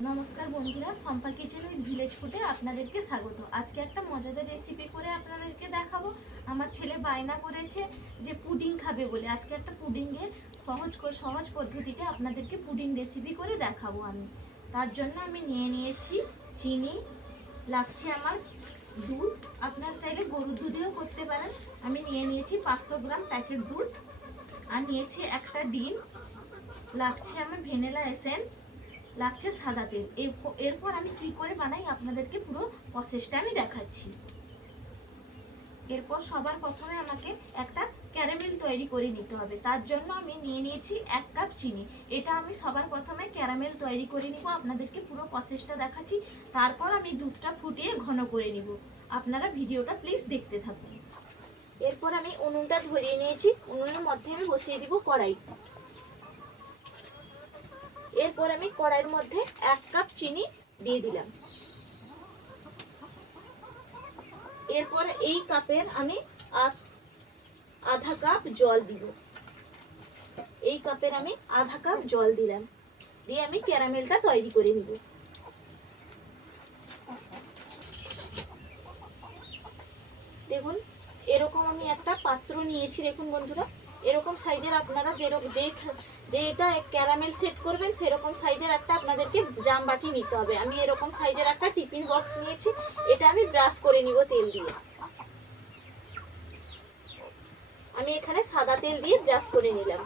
নমস্কার বন্ধুরা সম্পা kitchen with village ফুডে আপনাদেরকে স্বাগত। আজকে একটা মজাদার রেসিপি করে আপনাদেরকে দেখাবো। আমার ছেলে বায়না করেছে যে পুডিং খাবে বলে। আজকে একটা পুডিংয়ের সহজ সহজ পদ্ধতিতে আপনাদেরকে পুডিং রেসিপি করে দেখাবো আমি। তার জন্য আমি নিয়ে নিয়েছি চিনি, লাগছে আমার দুধ। আপনার চাইলে গরুর দুধেও করতে পারেন। আমি নিয়ে নিয়েছি পাঁচশো গ্রাম প্যাকেট দুধ। আর নিয়েছি একটা ডিম। লাগছে আমার ভ্যানিলা এসেন্স। লাগছে সাদা তেল। এরপ- এরপর আমি কি করে বানাই আপনাদেরকে পুরো প্রসেসটা আমি দেখাচ্ছি। এরপর সবার প্রথমে আমাকে একটা ক্যারামেল তৈরি করে নিতে হবে। তার জন্য আমি নিয়ে নিয়েছি এক কাপ চিনি। এটা আমি সবার প্রথমে ক্যারামেল তৈরি করে নিব। আপনাদেরকে পুরো প্রসেসটা দেখাচ্ছি। তারপর আমি দুধটা ফুটিয়ে ঘন করে নিব। আপনারা ভিডিওটা প্লিজ দেখতে থাকুন। এরপর আমি উনুনটা ধরিয়ে নিয়েছি। উনুনের মধ্যে আমি বসিয়ে দিব কড়াই এরপর আমি কড়াইয়ের মধ্যে এক কাপ চিনি দিয়ে দিলাম। এরপর এই কাপের আমি আধা কাপ জল দিব। এই কাপের আমি আধা কাপ জল দিলাম। দিয়ে আমি ক্যারামেলটা তৈরি করে নিব। দেখুন, এরকম আমি একটা পাত্র নিয়েছি। দেখুন বন্ধুরা, এরকম সাইজের আপনারা যেরকম যেই যেটা ক্যারামেল সেট করবেন, সেরকম সাইজের একটা আপনাদেরকে জাম বাটি নিতে হবে। আমি এরকম সাইজের একটা টিফিন বক্স নিয়েছি, এটা আমি ব্রাশ করে নিব তেল দিয়ে। আমি এখানে সাদা তেল দিয়ে ব্রাশ করে নিলাম।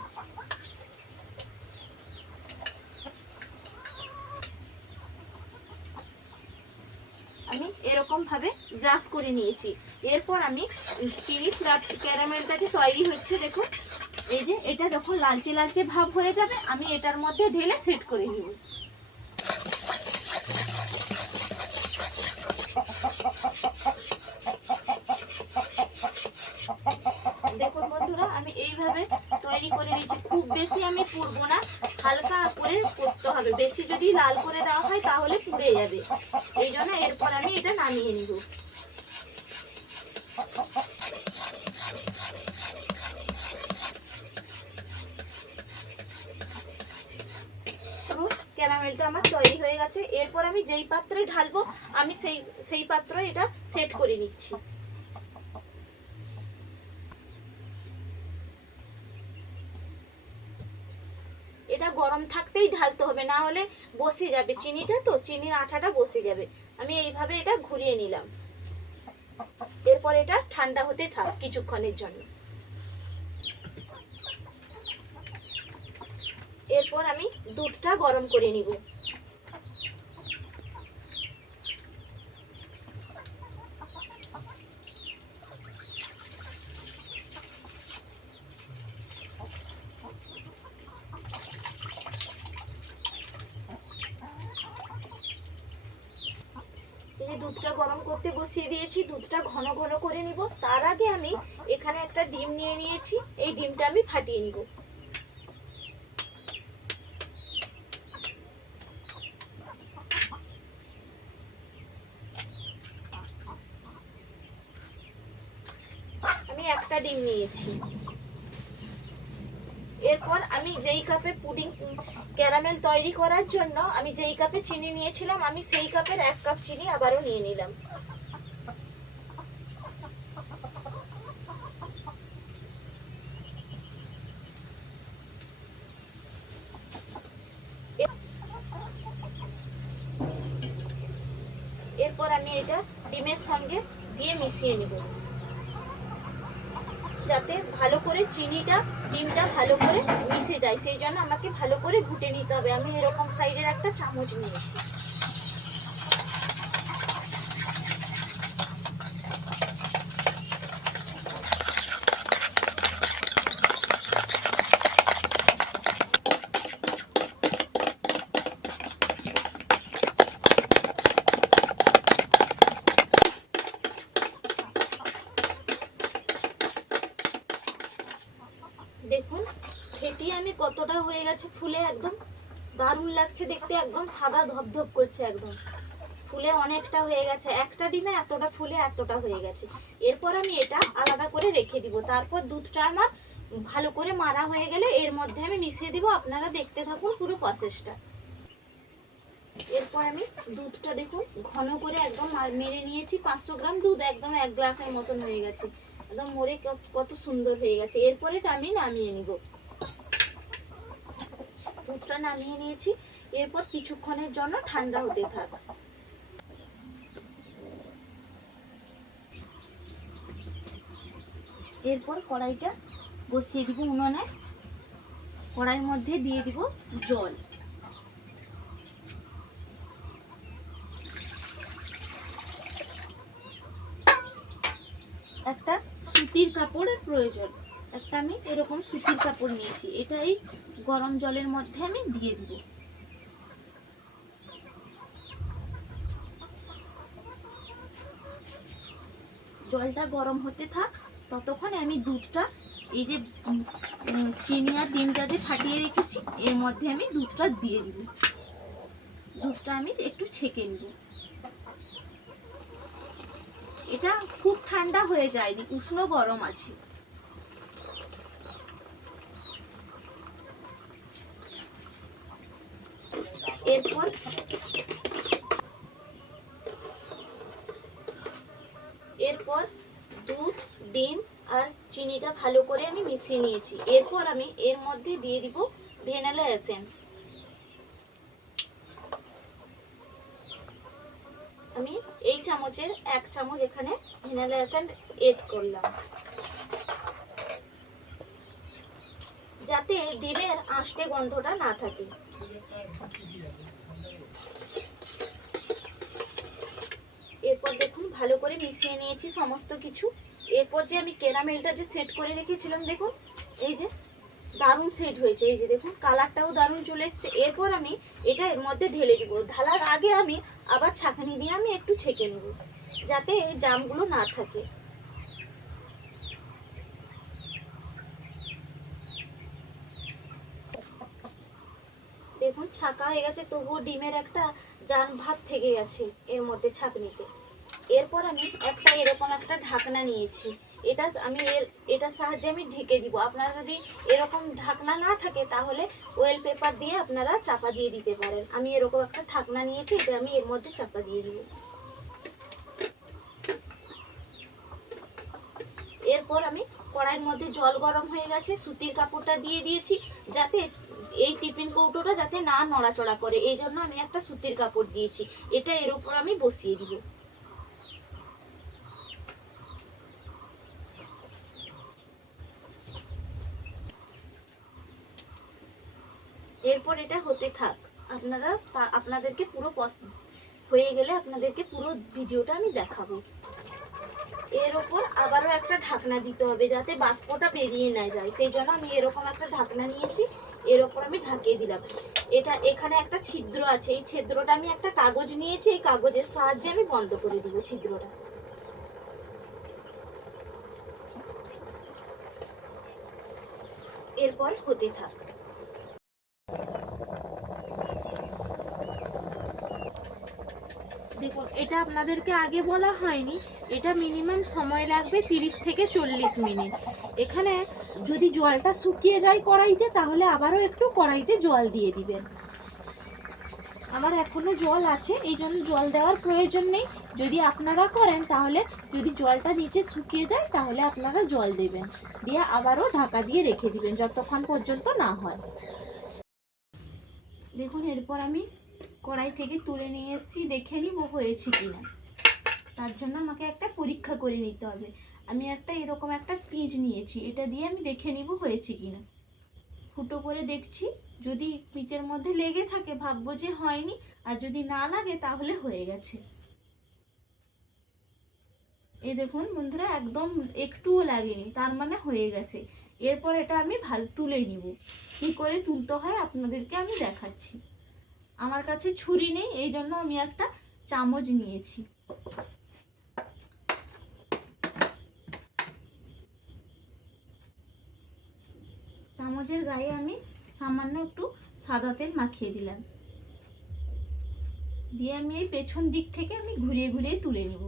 আমি এরকম ভাবে ব্রাশ করে নিয়েছি। এরপর আমি চিনি ক্যারামেলটাকে তৈরি হচ্ছে, দেখুন। এই যে, এটা যখন লালচে লালচে ভাব হয়ে যাবে, আমি এটার মধ্যে ঢেলে সেট করে নিব। দেখুন বন্ধুরা, আমি এইভাবে তৈরি করে নিয়েছি। খুব বেশি আমি পুড়বো না, হালকা করে করতে হবে। বেশি যদি লাল করে দেওয়া হয়, তাহলে পুড়ে যাবে। এই জন্য এরপর আমি এটা নামিয়ে নিব পুরো ক্যারামেলটা আমার তৈরি হয়ে গেছে। এরপর আমি যেই পাত্রে ঢালবো, আমি সেই সেই পাত্রে এটা সেট করে নিচ্ছি। এটা গরম থাকতেই ঢালতে হবে, না হলে বসে যাবে। চিনিটা তো, চিনির আঠাটা বসে যাবে। আমি এইভাবে এটা ঘুরিয়ে নিলাম। এরপর এটা ঠান্ডা হতে থাক কিছুক্ষণের জন্য। এরপর আমি দুধটা গরম করে নিব। দুধটা গরম করতে বসিয়ে দিয়েছি, দুধটা ঘন ঘন করে নিব। তার আগে আমি এখানে একটা ডিম নিয়ে নিয়েছি। এই ডিমটা আমি ফাটিয়ে নিব আমি একটা ডিম নিয়েছি। এরপর আমি যেই কাপে পুডিং ক্যারামেল তৈরি করার জন্য আমি যেই কাপে চিনি নিয়েছিলাম, আমি সেই কাপের এক কাপ চিনি আবারও নিয়ে নিলাম এরপর আমি এটা ডিমের সঙ্গে দিয়ে মিশিয়ে নেব যাতে ভালো করে চিনিটা, ডিমটা ভালো করে মিশে যায়। সেই জন্য আমাকে ভালো করে ঘুটে নিতে হবে। আমি এরকম সাইজের একটা চামচ নিয়েছি দেখুন ফেটিয়ে আমি কতটা হয়ে গেছে ফুলে একদম। দারুণ লাগছে দেখতে একদম, সাদা ধপধপ করছে একদম। ফুলে অনেকটা হয়ে গেছে, একটা ডিমে এতটা ফুলে এতটা হয়ে গেছে। এরপর আমি এটা আলাদা করে রেখে দিব। তারপর দুধটা আমার ভালো করে মারা হয়ে গেলে এর মধ্যে আমি মিশিয়ে দিব। আপনারা দেখতে থাকুন পুরো প্রসেসটা এরপর আমি দুধটা দেখুন, ঘন করে একদম মেরে নিয়েছি। পাঁচশো গ্রাম দুধ একদম এক গ্লাসের মতন হয়ে গেছে। একদম মরে কত সুন্দর হয়ে গেছে। এরপরে আমি নামিয়ে নিব। দুধটা নামিয়ে নিয়েছি। এরপর কিছুক্ষণের জন্য ঠান্ডা হতে থাক। এরপর কড়াইটা বসিয়ে দিব উনুনে। কড়াইয়ের মধ্যে দিয়ে দিব জল। একটা সুতির কাপড়ের প্রয়োজন। একটা আমি এরকম সুতির কাপড় নিয়েছি। এটাই গরম জলের মধ্যে আমি দিয়ে দিব। জলটা গরম হতে থাক, ততক্ষণে আমি দুধটা, এই যে চিনি আর ডিমটা যে ফাটিয়ে রেখেছি, এর মধ্যে আমি দুধটা দিয়ে দিব। দুধটা আমি একটু ছেঁকে নিব। এটা খুব ঠান্ডা হয়ে যায়নি, উষ্ণ গরম আছে। এরপর দুধ, ডিম আর চিনিটা ভালো করে আমি মিশিয়ে নিয়েছি। এরপর আমি এর মধ্যে দিয়ে দিব ভ্যানিলা এসেন্স। আমি এই চামচের এক চামচ এখানে ভ্যানিলা এসেন্স এড করলাম। যাতে ডিমের আষ্টে গন্ধটা না থাকে। এরপর দেখুন, ভালো করে মিশিয়ে নিয়েছি সমস্ত কিছু। এরপর যে আমি ক্যারামেলটা যে সেট করে রেখেছিলাম, দেখুন, এই যে দারুণ সেট হয়েছে, এই যে দেখুন কালারটাও দারুণ চলে এসছে। এরপর আমি এটা এর মধ্যে ঢেলে দেবো। ঢালার আগে আমি আবার ছাঁকনি দিয়ে আমি একটু ছেঁকে নেব, যাতে এই জামগুলো না থাকে। দেখুন, ছাকা হয়ে গেছে, তবুও ডিমের একটা জান ভাব থেকে গেছে এর মধ্যে ছাঁকনিতে। এরপর আমি একটা এরকম একটা ঢাকনা নিয়েছি। এটা আমি এর এটার সাহায্যে আমি ঢেকে দিব। আপনারা যদি এরকম ঢাকনা না থাকে, তাহলে ওয়েল পেপার দিয়ে আপনারা চাপা দিয়ে দিতে পারেন। আমি এরকম একটা ঢাকনা নিয়েছি, এটা আমি এর মধ্যে চাপা দিয়ে দিব। এরপর আমি কড়াইয়ের মধ্যে জল গরম হয়ে গেছে, সুতির কাপড়টা দিয়ে দিয়েছি, যাতে এই টিফিন কৌটোটা যাতে না নড়াচড়া করে। এই জন্য আমি একটা সুতির কাপড় দিয়েছি। এটা এর উপর আমি বসিয়ে দিব। এরপর এটা হতে থাক। আপনারা আপনাদেরকে পুরো হয়ে গেলে আপনাদেরকে পুরো ভিডিওটা আমি দেখাবো। এর ওপর আবারও একটা ঢাকনা দিতে হবে যাতে বাষ্পটা বেরিয়ে না যায়। সেই জন্য আমি এরকম একটা ঢাকনা নিয়েছি। এর ওপর আমি ঢাকিয়ে দিলাম। এটা এখানে একটা ছিদ্র আছে। এই ছিদ্রটা আমি একটা কাগজ নিয়েছি। এই কাগজের সাহায্যে আমি বন্ধ করে দিব ছিদ্রটা। এরপর হতে থাক। দেখুন, এটা আপনাদেরকে আগে বলা হয়নি। এটা মিনিমাম সময় লাগবে তিরিশ থেকে চল্লিশ মিনিট। এখানে যদি জলটা শুকিয়ে যায় কড়াইতে, তাহলে আবারও একটু কড়াইতে জল দিয়ে দিবেন। আমার এখনও জল আছে, এই জন্য জল দেওয়ার প্রয়োজন নেই। যদি আপনারা করেন, তাহলে যদি জলটা নিচে শুকিয়ে যায়, তাহলে আপনারা জল দেবেন। দিয়ে আবারও ঢাকা দিয়ে রেখে দিবেন, যতক্ষণ পর্যন্ত না হয়। দেখুন, এরপর আমি কড়াই থেকে তুলে নিয়ে এসেছি। দেখে নিব হয়েছে কিনা। তার জন্য আমাকে একটা পরীক্ষা করে নিতে হবে। আমি একটা এরকম একটা পিজ নিয়েছি, এটা দিয়ে আমি দেখে নিব হয়েছে কিনা। ফুটো করে দেখছি, যদি পিচের মধ্যে লেগে থাকে, ভাববো যে হয়নি, আর যদি না লাগে তাহলে হয়ে গেছে। এই দেখুন বন্ধুরা, একদম একটুও লাগেনি, তার মানে হয়ে গেছে। এরপর এটা আমি ভালো তুলে নিব। কি করে তুলতে হয় আপনাদেরকে আমি দেখাচ্ছি। আমার কাছে ছুরি নেই এই জন্য আমি একটা চামচ নিয়েছি। চামচের গায়ে আমি সামান্য একটু সাদা তেল মাখিয়ে দিলাম। দিয়ে আমি এই পেছন দিক থেকে আমি ঘুরিয়ে ঘুরিয়ে তুলে নেব।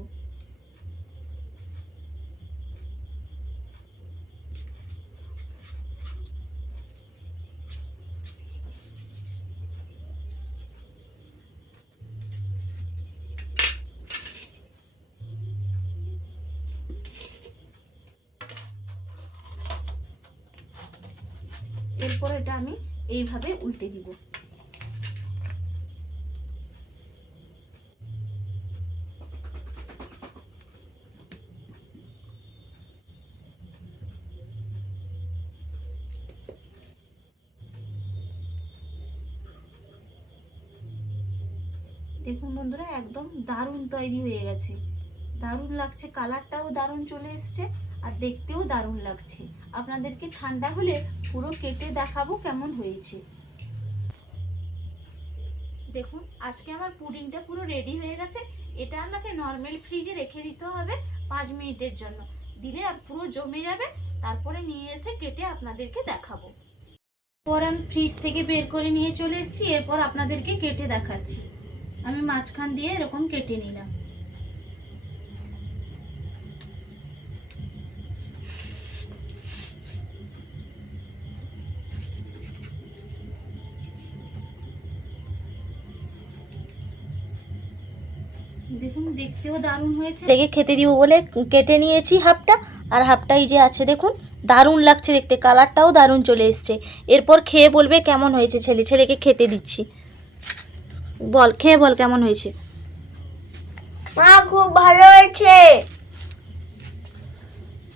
এরপর এটা আমি এইভাবে উল্টে দিব। দেখুন বন্ধুরা, একদম দারুণ তৈরি হয়ে গেছে। দারুণ লাগছে, কালারটাও দারুণ চলে এসছে, আর দেখতেও দারুণ লাগছে। আপনাদেরকে ঠান্ডা হলে পুরো কেটে দেখাবো কেমন হয়েছে। দেখুন, আজকে আমার পুডিংটা পুরো রেডি হয়ে গেছে। এটা আমাকে নর্মাল ফ্রিজে রেখে দিতে হবে পাঁচ মিনিটের জন্য। দিলে পুরো জমে যাবে। তারপরে নিয়ে এসে কেটে আপনাদেরকে দেখাবো। পর আমি ফ্রিজ থেকে বের করে নিয়ে চলে এসেছি। এরপর আপনাদেরকে কেটে দেখাচ্ছি। আমি মাঝখান দিয়ে এরকম কেটে নিলাম। দেখুন দেখতেও দারুণ হয়েছে। লেগে খেতে দিব বলে কেটে নিয়েছি হাফটা আর হাফটা এই যে আছে দেখুন দারুণ লাগছে দেখতে কালারটাও দারুণ চলে এসছে। এরপর খেয়ে বলবে কেমন হয়েছে ছেলে ছেলেকে খেতে দিচ্ছি। বল খেয়ে বল কেমন হয়েছে। মা খুব ভালো হয়েছে।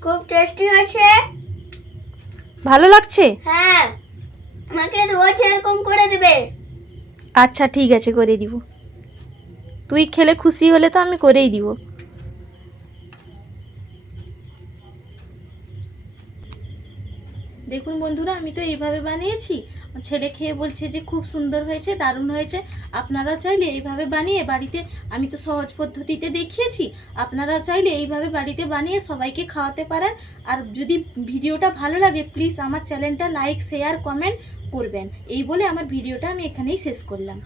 খুব টেস্টি হয়েছে। ভালো লাগছে? হ্যাঁ আমাকে রোজ এরকম করে দেবে। আচ্ছা ঠিক আছে করে দিব। তুই খেলে খুশি হলে তো আমি করেই দিব। দেখুন বন্ধুরা, আমি তো এইভাবে বানিয়েছি। ছেলে খেয়ে বলছে যে খুব সুন্দর হয়েছে, দারুণ হয়েছে। আপনারা চাইলে এইভাবে বানিয়ে বাড়িতে, আমি তো সহজ পদ্ধতিতে দেখিয়েছি, আপনারা চাইলে এইভাবে বাড়িতে বানিয়ে সবাইকে খাওয়াতে পারেন। আর যদি ভিডিওটা ভালো লাগে প্লিজ আমার চ্যানেলটা লাইক শেয়ার কমেন্ট করবেন। এই বলে আমার ভিডিওটা আমি এখানেই শেষ করলাম।